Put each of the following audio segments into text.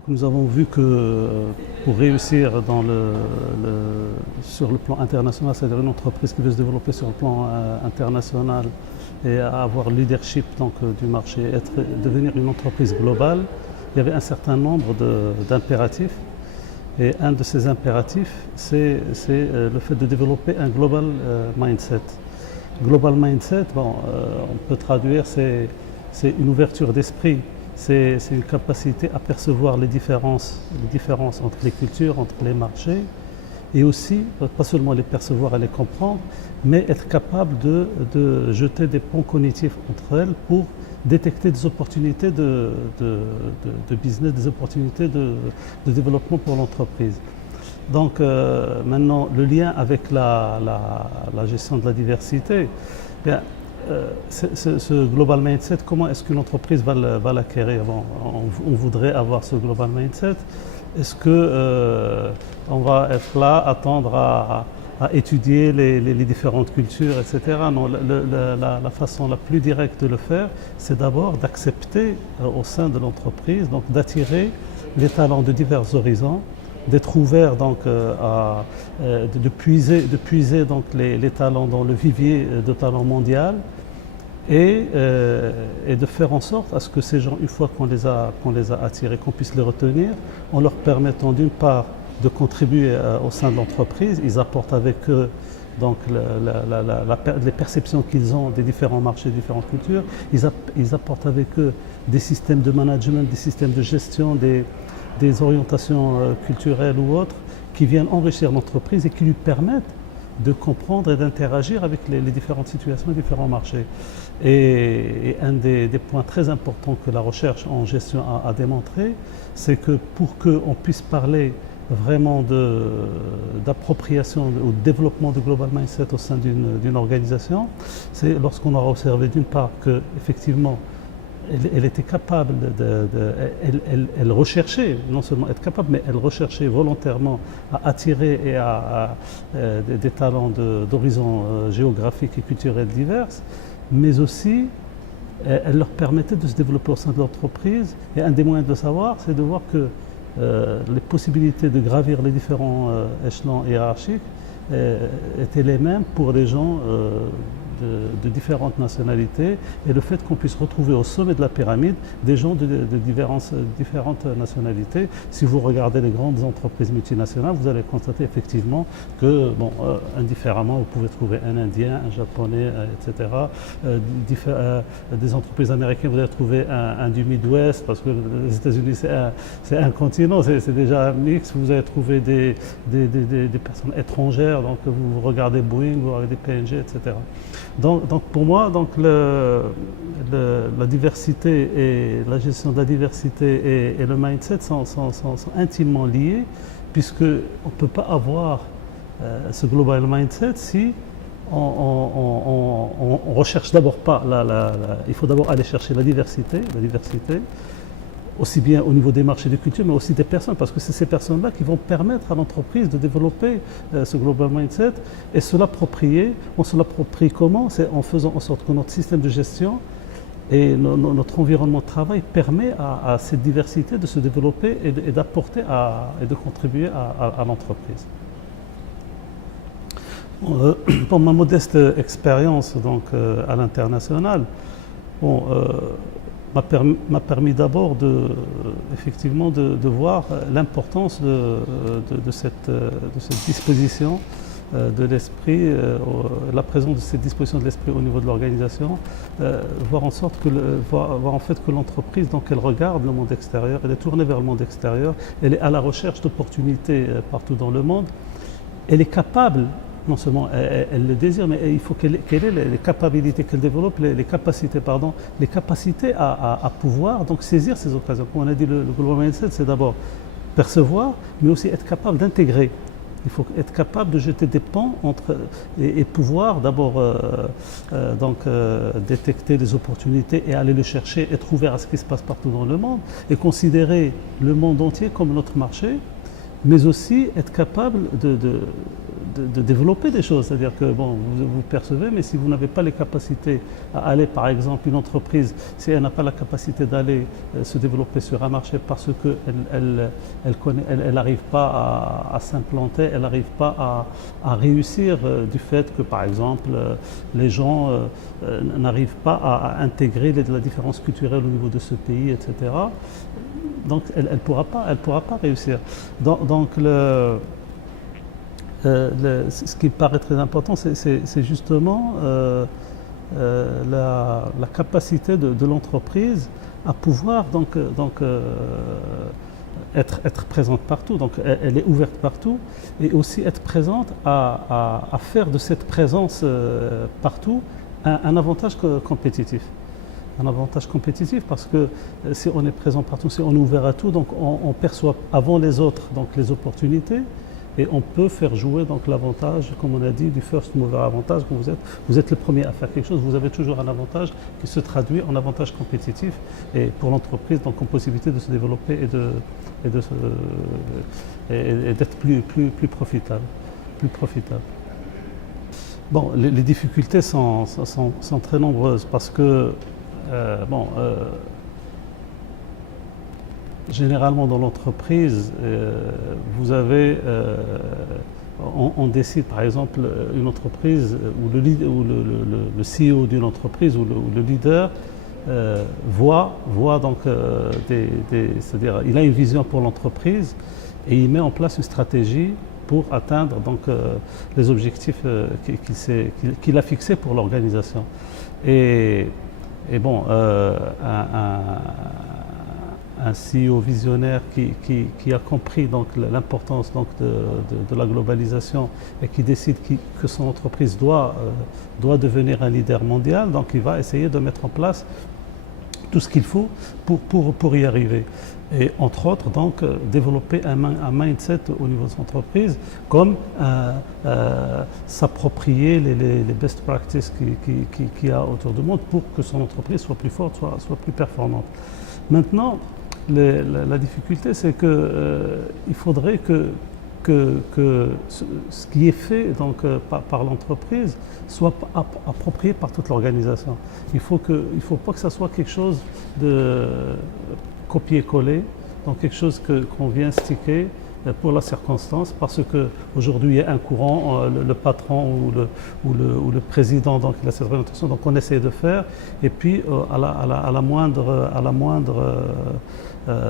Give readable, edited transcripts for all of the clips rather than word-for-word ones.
Donc nous avons vu que pour réussir sur le plan international, c'est-à-dire une entreprise qui veut se développer sur le plan international et avoir le leadership du marché, devenir une entreprise globale, il y avait un certain nombre d'impératifs. Et un de ces impératifs, c'est le fait de développer un global mindset. Global mindset, on peut traduire, c'est une ouverture d'esprit. C'est une capacité à percevoir les différences entre les cultures, entre les marchés, et aussi, pas seulement les percevoir et les comprendre, mais être capable de jeter des ponts cognitifs entre elles pour détecter des opportunités de business, des opportunités de développement pour l'entreprise. Donc maintenant, le lien avec la gestion de la diversité, bien, ce global mindset, comment est-ce qu'une entreprise va l'acquérir? On voudrait avoir ce global mindset. Est-ce qu'on va être là, attendre à étudier les différentes cultures, etc. Non, la façon la plus directe de le faire, c'est d'abord d'accepter au sein de l'entreprise, donc d'attirer les talents de divers horizons, d'être ouvert de puiser donc les talents dans le vivier de talents mondial et de faire en sorte à ce que ces gens, une fois qu'on les a attirés, qu'on puisse les retenir, en leur permettant d'une part de contribuer au sein de l'entreprise. Ils apportent avec eux donc les perceptions qu'ils ont des différents marchés, des différentes cultures. Ils apportent avec eux des systèmes de management, des systèmes de gestion, des orientations culturelles ou autres qui viennent enrichir l'entreprise et qui lui permettent de comprendre et d'interagir avec les différentes situations, les différents marchés. Et un des points très importants que la recherche en gestion a démontré, c'est que pour qu'on puisse parler vraiment d'appropriation ou de développement du global mindset au sein d'une organisation, c'est lorsqu'on aura observé d'une part qu'effectivement elle était capable, elle recherchait, non seulement être capable, mais elle recherchait volontairement à attirer des talents d'horizons géographiques et culturels divers, mais aussi elle leur permettait de se développer au sein de l'entreprise. Et un des moyens de le savoir, c'est de voir que les possibilités de gravir les différents échelons hiérarchiques étaient les mêmes pour les gens de différentes nationalités, et le fait qu'on puisse retrouver au sommet de la pyramide des gens de différentes nationalités. Si vous regardez les grandes entreprises multinationales, vous allez constater effectivement que, indifféremment, vous pouvez trouver un Indien, un Japonais, etc. Des entreprises américaines, vous allez trouver un du Midwest, parce que les États-Unis, c'est un continent, c'est déjà un mix. Vous allez trouver des personnes étrangères, donc vous regardez Boeing, vous regardez P&G, etc. Donc pour moi, la diversité et la gestion de la diversité et le mindset sont intimement liés, puisqu'on ne peut pas avoir ce global mindset si on recherche d'abord pas il faut d'abord aller chercher la diversité, aussi bien au niveau des marchés de culture, mais aussi des personnes, parce que c'est ces personnes-là qui vont permettre à l'entreprise de développer ce global mindset et se l'approprier. On se l'approprie comment? C'est en faisant en sorte que notre système de gestion et notre environnement de travail permet à cette diversité de se développer et d'apporter et de contribuer à l'entreprise. Pour ma modeste expérience à l'international, m'a permis d'abord effectivement de voir l'importance de cette disposition de l'esprit, la présence de cette disposition de l'esprit au niveau de l'organisation, voir en fait que l'entreprise, elle regarde le monde extérieur, elle est tournée vers le monde extérieur, elle est à la recherche d'opportunités partout dans le monde, elle est capable. Non seulement elle le désire, mais il faut qu'elle ait les capacités, qu'elle développe les capacités à pouvoir saisir ces occasions. Comme on a dit, le global mindset, c'est d'abord percevoir, mais aussi être capable d'intégrer. Il faut être capable de jeter des ponts et pouvoir d'abord détecter les opportunités et aller les chercher, être ouvert à ce qui se passe partout dans le monde et considérer le monde entier comme notre marché. mais aussi être capable de développer des choses. C'est-à-dire que bon, vous percevez, mais si vous n'avez pas les capacités à aller, par exemple, une entreprise, si elle n'a pas la capacité d'aller se développer sur un marché parce qu'elle n'arrive pas à s'implanter, elle n'arrive pas à réussir du fait que, par exemple, les gens n'arrivent pas à intégrer la différence culturelle au niveau de ce pays, etc. Donc, elle ne pourra pas réussir. Donc ce qui me paraît très important, c'est justement la capacité de l'entreprise à pouvoir être présente partout. Donc elle est ouverte partout et aussi être présente à faire de cette présence partout un avantage compétitif. Un avantage compétitif parce que si on est présent partout, si on est ouvert à tout, donc on perçoit avant les autres donc les opportunités et on peut faire jouer donc l'avantage, comme on a dit, du first mover avantage. Quand vous êtes le premier à faire quelque chose, vous avez toujours un avantage qui se traduit en avantage compétitif et pour l'entreprise donc en possibilité de se développer et d'être plus profitable, Bon, les difficultés sont très nombreuses parce que généralement dans l'entreprise, vous avez, on décide par exemple une entreprise où le CEO d'une entreprise ou le leader voit donc c'est-à-dire il a une vision pour l'entreprise et il met en place une stratégie pour atteindre donc les objectifs qu'il a fixés pour l'organisation. Et bon, un CEO visionnaire qui a compris donc l'importance donc de la globalisation et qui décide que son entreprise doit devenir un leader mondial, donc il va essayer de mettre en place tout ce qu'il faut pour y arriver. Et entre autres, donc, développer un mindset au niveau de son entreprise, comme s'approprier les best practices qu'il y a autour du monde pour que son entreprise soit plus forte, soit plus performante. Maintenant, la difficulté, c'est qu'il faudrait que ce qui est fait donc, par l'entreprise soit approprié par toute l'organisation. Il faut pas que ça soit quelque chose de copier-coller, donc quelque chose qu'on vient sticker pour la circonstance, parce qu'aujourd'hui il y a un courant, le patron ou le président, donc il a cette orientation, donc on essaie de faire, et puis à la moindre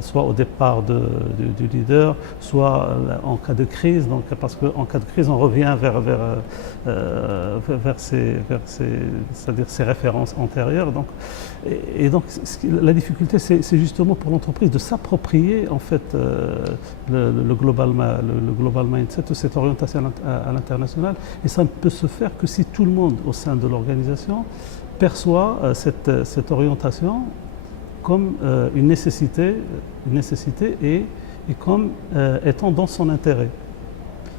soit au départ du leader, soit en cas de crise, donc, parce qu'en cas de crise on revient vers ses références antérieures. Donc, et donc la difficulté c'est justement pour l'entreprise de s'approprier en fait le global mindset, cette orientation à l'international, et ça ne peut se faire que si tout le monde au sein de l'organisation perçoit cette orientation comme une nécessité et comme étant dans son intérêt.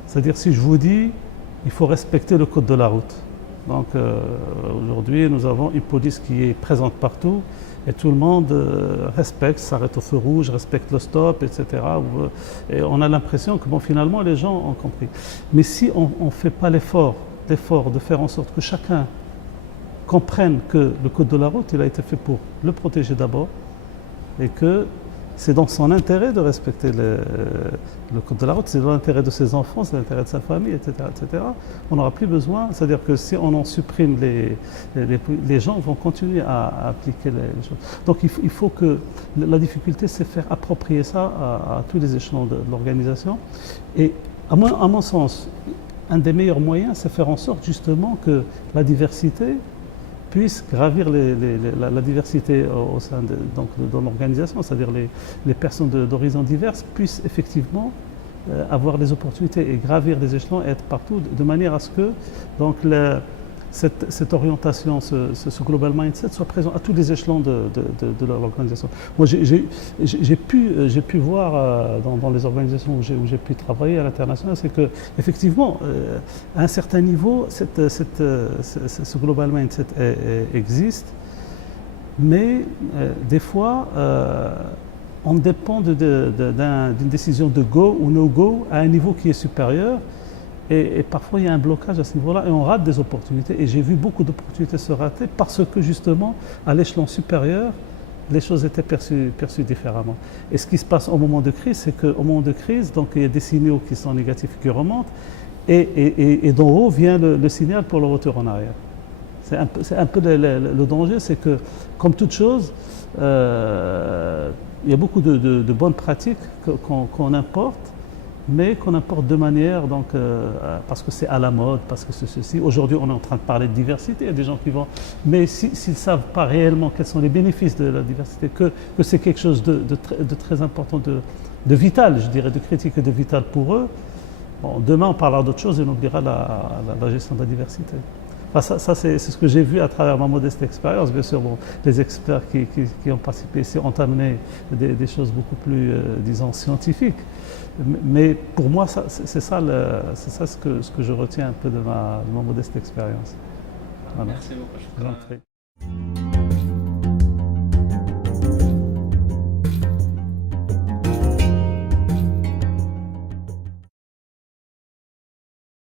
C'est-à-dire si je vous dis il faut respecter le code de la route. Donc aujourd'hui nous avons une police qui est présente partout et tout le monde respecte, s'arrête au feu rouge, respecte le stop, etc. Et on a l'impression que bon, finalement les gens ont compris. Mais si on ne fait pas l'effort de faire en sorte que chacun comprenne que le code de la route, il a été fait pour le protéger d'abord et que c'est dans son intérêt de respecter le code de la route, c'est dans l'intérêt de ses enfants, c'est dans l'intérêt de sa famille, etc., etc. On n'aura plus besoin, c'est-à-dire que si on en supprime, les gens vont continuer à appliquer les choses. Donc il faut que la difficulté, c'est faire approprier ça à tous les échelons de l'organisation. Et à mon sens, un des meilleurs moyens, c'est faire en sorte justement que la diversité puisse gravir la diversité au sein de l'organisation, c'est-à-dire les personnes d'horizons diverses puissent effectivement avoir des opportunités et gravir des échelons et être partout, de manière à ce que donc, cette orientation, ce global mindset soit présent à tous les échelons de l'organisation. Moi, j'ai pu voir dans les organisations où j'ai pu travailler à l'international, c'est que effectivement, à un certain niveau, ce global mindset existe, mais des fois, on dépend d'une décision de go ou no go à un niveau qui est supérieur. Et parfois, il y a un blocage à ce niveau-là et on rate des opportunités. Et j'ai vu beaucoup d'opportunités se rater parce que justement, à l'échelon supérieur, les choses étaient perçues différemment. Et ce qui se passe au moment de crise, c'est qu'au moment de crise, donc, il y a des signaux qui sont négatifs qui remontent et d'en haut vient le signal pour le retour en arrière. C'est un peu le danger, c'est que, comme toute chose, il y a beaucoup de bonnes pratiques qu'on importe, mais qu'on importe de manière, donc, parce que c'est à la mode, parce que c'est ceci. Aujourd'hui, on est en train de parler de diversité, il y a des gens qui vont... Mais s'ils ne savent pas réellement quels sont les bénéfices de la diversité, que c'est quelque chose de très important, de vital, je dirais, de critique et de vital pour eux, bon, demain on parlera d'autre chose et on oubliera la gestion de la diversité. Enfin, ça c'est ce que j'ai vu à travers ma modeste expérience. Bien sûr, bon, les experts qui ont participé ici ont amené des choses beaucoup plus, disons, scientifiques. Mais pour moi, c'est ça ce que je retiens un peu de ma modeste expérience. Voilà. Merci beaucoup. Je vous en prie.